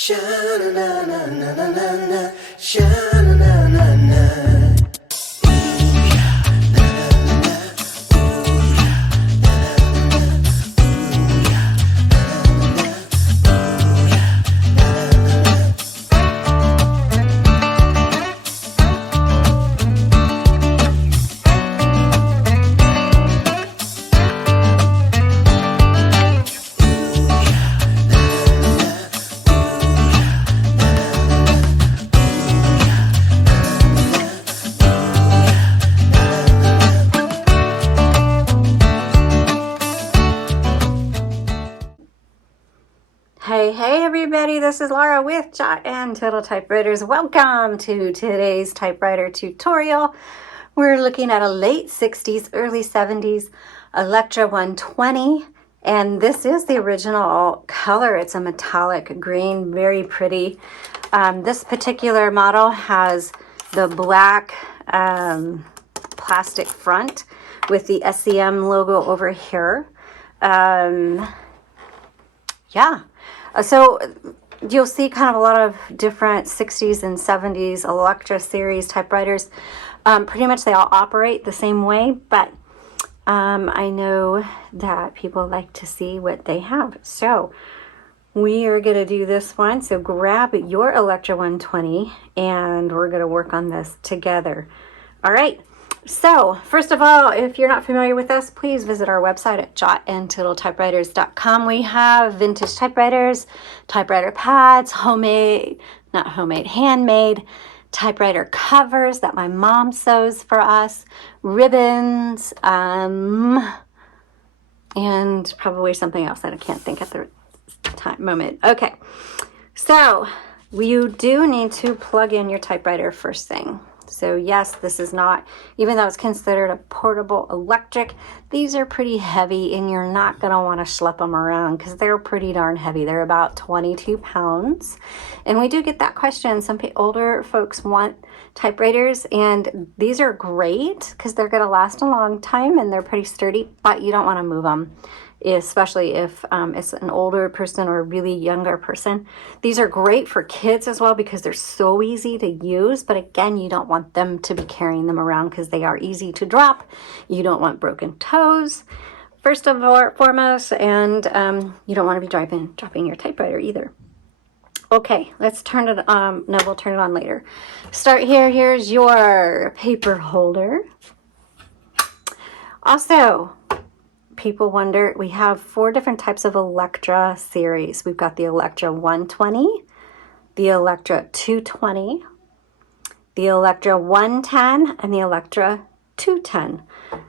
Sha-na-na-na-na-na-na, sha-na-na-na-na. Hey everybody, this is Laura with Jot and Tittle Typewriters. Welcome to today's typewriter tutorial. We're looking at a late 60s, early 70s Electra 120, and this is the original color. It's a metallic green, very pretty. This particular model has the black plastic front with the SEM logo over here. So you'll see kind of a lot of different 60s and 70s Electra series typewriters. Pretty much they all operate the same way, but I know that people like to see what they have. So we are going to do this one. So grab your Electra 120 and we're going to work on this together. All right. So, first of all, if you're not familiar with us, please visit our website at jotandtittletypewriters.com. We have vintage typewriters, typewriter pads, handmade typewriter covers that my mom sews for us, ribbons, and probably something else that I can't think at the moment. Okay, so you do need to plug in your typewriter first thing. So yes, this is not, even though it's considered a portable electric, these are pretty heavy and you're not going to want to schlep them around because they're pretty darn heavy. They're about 22 pounds. And we do get that question. Some older folks want typewriters, and these are great because they're going to last a long time and they're pretty sturdy, but you don't want to move them, especially if it's an older person or a really younger person. These are great for kids as well because they're so easy to use, but again, you don't want them to be carrying them around because they are easy to drop. You don't want broken toes, first of all, foremost, and you don't want to be dropping your typewriter either. Okay, let's turn it on. No, we'll turn it on later. Start here. Here's your paper holder. Also, people wonder, we have 4 different types of Electra series. We've got the Electra 120, the Electra 220, the Electra 110, and the Electra 210.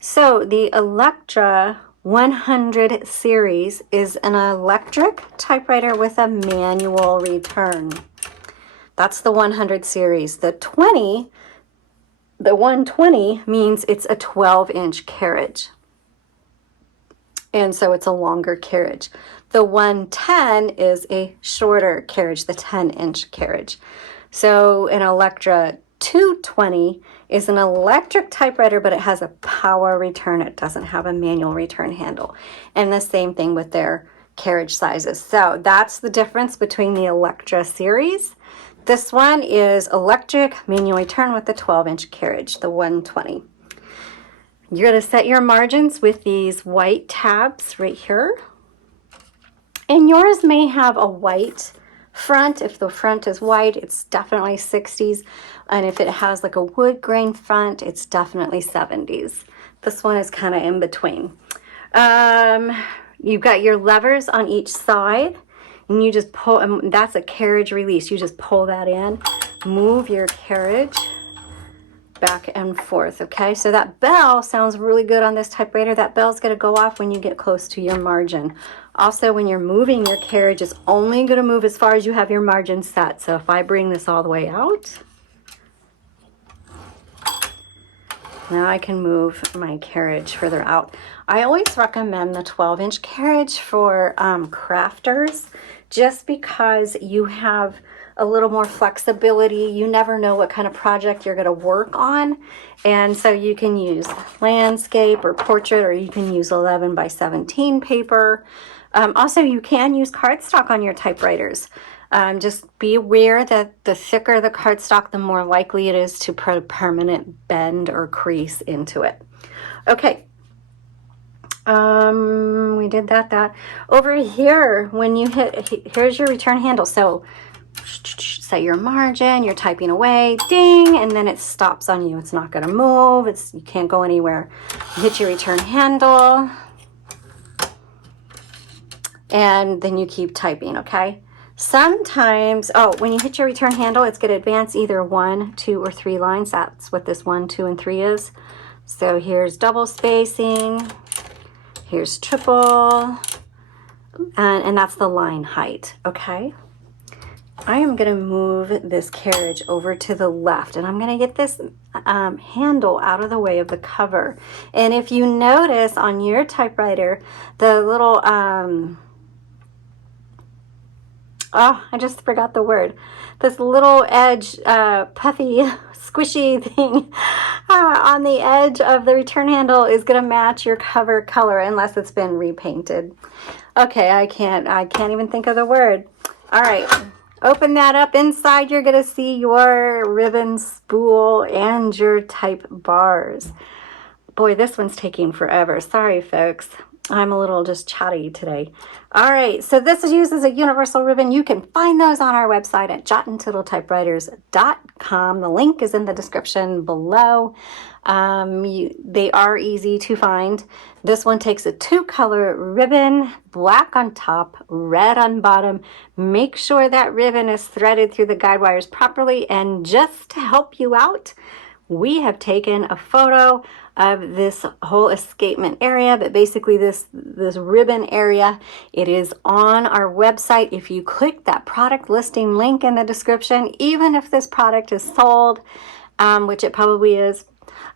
So the Electra 100 series is an electric typewriter with a manual return. That's the 100 series. The 120 means it's a 12-inch carriage. And so it's a longer carriage. The 110 is a shorter carriage, the 10-inch carriage. So an Electra 220 is an electric typewriter, but it has a power return. It doesn't have a manual return handle. And the same thing with their carriage sizes. So that's the difference between the Electra series. This one is electric, manual return with the 12-inch carriage, the 120. You're going to set your margins with these white tabs right here. And yours may have a white front. If the front is white, it's definitely 60s. And if it has like a wood grain front, it's definitely 70s. This one is kind of in between. You've got your levers on each side. And you just pull, and that's a carriage release. You just pull that in, move your carriage back and forth. Okay, so that bell sounds really good on this typewriter. That bell's going to go off when you get close to your margin. Also, when you're moving your carriage, it's only going to move as far as you have your margin set. So if I bring this all the way out, now I can move my carriage further out. I always recommend the 12-inch carriage for crafters, just because you have a little more flexibility. You never know what kind of project you're going to work on. And so you can use landscape or portrait, or you can use 11 by 17 paper. Also, you can use cardstock on your typewriters. Just be aware that the thicker the cardstock, the more likely it is to put a permanent bend or crease into it. Okay. We did that. Over here, when you here's your return handle. So set your margin, you're typing away, ding, and then it stops on you. It's not going to move. You can't go anywhere. You hit your return handle, and then you keep typing, okay? Sometimes, when you hit your return handle, it's going to advance either 1, 2, or 3 lines. That's what this 1, 2, and 3 is. So here's double spacing. Here's triple, and that's the line height, okay? I am going to move this carriage over to the left, and I'm going to get this handle out of the way of the cover. And if you notice on your typewriter, the little, I just forgot the word. This little edge, puffy, squishy thing on the edge of the return handle is going to match your cover color unless it's been repainted. Okay, I can't even think of the word. All right, open that up. Inside, you're going to see your ribbon spool and your type bars. Boy, this one's taking forever. Sorry, folks. I'm a little just chatty today. All right, so this is used as a universal ribbon. You can find those on our website at jotandtittletypewriters.com. The link is in the description below. They are easy to find. This one takes a 2-color ribbon, black on top, red on bottom. Make sure that ribbon is threaded through the guide wires properly. And just to help you out, we have taken a photo of this whole escapement area, but basically this ribbon area, it is on our website. If you click that product listing link in the description, even if this product is sold, which it probably is,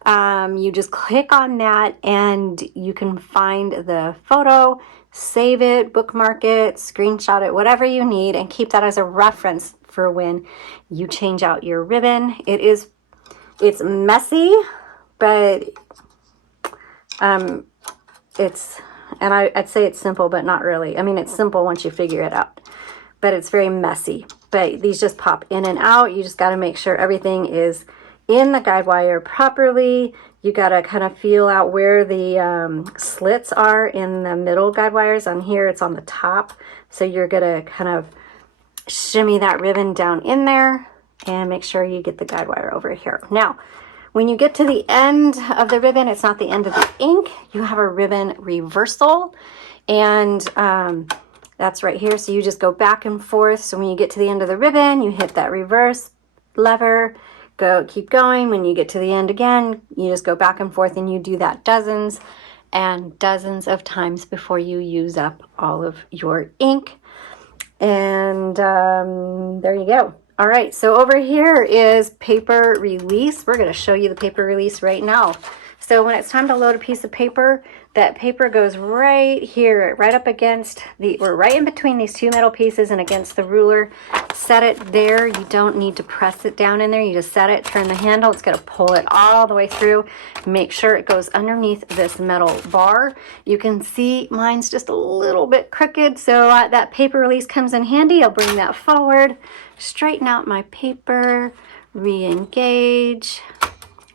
you just click on that and you can find the photo, save it, bookmark it, screenshot it, whatever you need, and keep that as a reference for when you change out your ribbon. It's messy, but I'd say it's simple, but not really. I mean, it's simple once you figure it out, but it's very messy. But these just pop in and out. You just got to make sure everything is in the guide wire properly. You got to kind of feel out where the slits are in the middle guide wires. On here, it's on the top. So you're going to kind of shimmy that ribbon down in there and make sure you get the guide wire over here. Now, when you get to the end of the ribbon, it's not the end of the ink. You have a ribbon reversal, and that's right here. So you just go back and forth. So when you get to the end of the ribbon, you hit that reverse lever, keep going. When you get to the end again, you just go back and forth, and you do that dozens and dozens of times before you use up all of your ink. And there you go. All right, so over here is paper release. We're going to show you the paper release right now. So when it's time to load a piece of paper, that paper goes right here, right up against or right in between these 2 metal pieces and against the ruler. Set it there. You don't need to press it down in there. You just set it, turn the handle. It's going to pull it all the way through. Make sure it goes underneath this metal bar. You can see mine's just a little bit crooked, so that paper release comes in handy. I'll bring that forward, straighten out my paper, re-engage.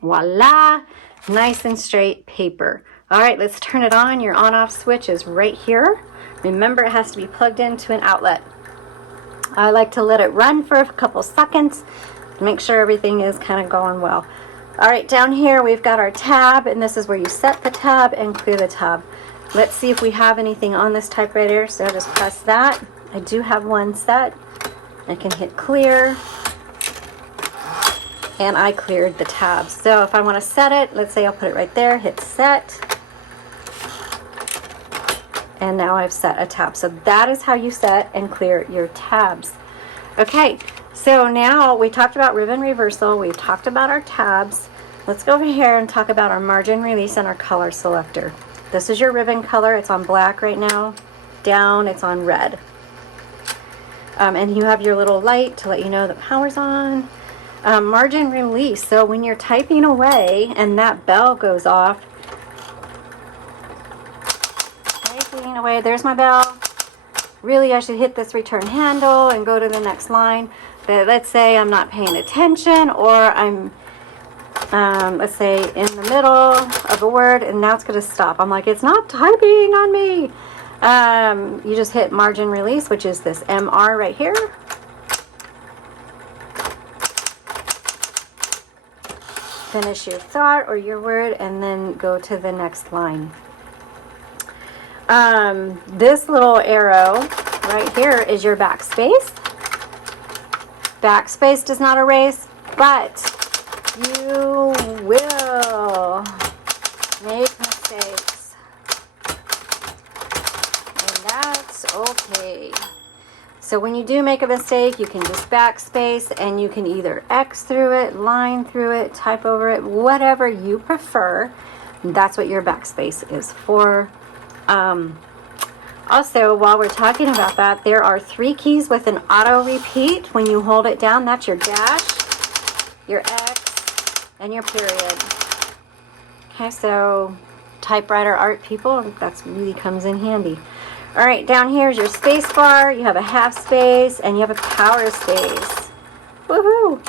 Voila! Nice and straight paper. All right, let's turn it on. Your on-off switch is right here. Remember, it has to be plugged into an outlet. I like to let it run for a couple seconds to make sure everything is kind of going well. All right, down here we've got our tab, and this is where you set the tab and clear the tab. Let's see if we have anything on this typewriter. So just press that. I do have one set. I can hit clear. And I cleared the tab. So if I want to set it, let's say I'll put it right there, hit set. And now I've set a tab. So that is how you set and clear your tabs. Okay, so now we talked about ribbon reversal. We've talked about our tabs. Let's go over here and talk about our margin release and our color selector. This is your ribbon color. It's on black right now. Down, it's on red. And you have your little light to let you know the power's on. Margin release. So when you're typing away and that bell goes off, typing away, there's my bell. really I should hit this return handle and go to the next line. But let's say I'm not paying attention, or I'm, let's say, in the middle of a word, and now it's going to stop. I'm like, it's not typing on me. You just hit margin release, which is this MR right here. Finish your thought or your word, and then go to the next line. This little arrow right here is your backspace. Backspace does not erase, but you will make mistakes, and that's okay. So when you do make a mistake, you can just backspace, and you can either X through it, line through it, type over it, whatever you prefer. That's what your backspace is for. Also, while we're talking about that, there are 3 keys with an auto repeat. When you hold it down, that's your dash, your X, and your period. Okay, so typewriter art people, that's really comes in handy. All right, down here is your space bar. You have a half space, and you have a power space. Woohoo!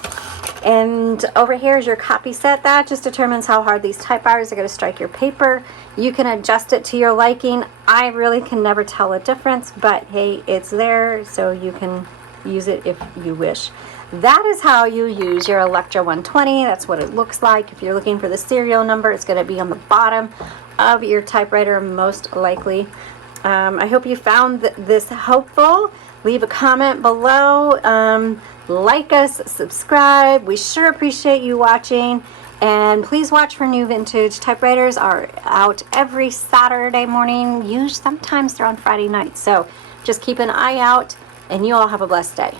And over here is your copy set. That just determines how hard these typewriters are going to strike your paper. You can adjust it to your liking. I really can never tell a difference, but hey, it's there, so you can use it if you wish. That is how you use your Electra 120. That's what it looks like. If you're looking for the serial number, it's going to be on the bottom of your typewriter, most likely. I hope you found this helpful. Leave a comment below. Like us, subscribe. We sure appreciate you watching. And please watch for new vintage typewriters. Are out every Saturday morning. Sometimes they're on Friday night. So just keep an eye out, and you all have a blessed day.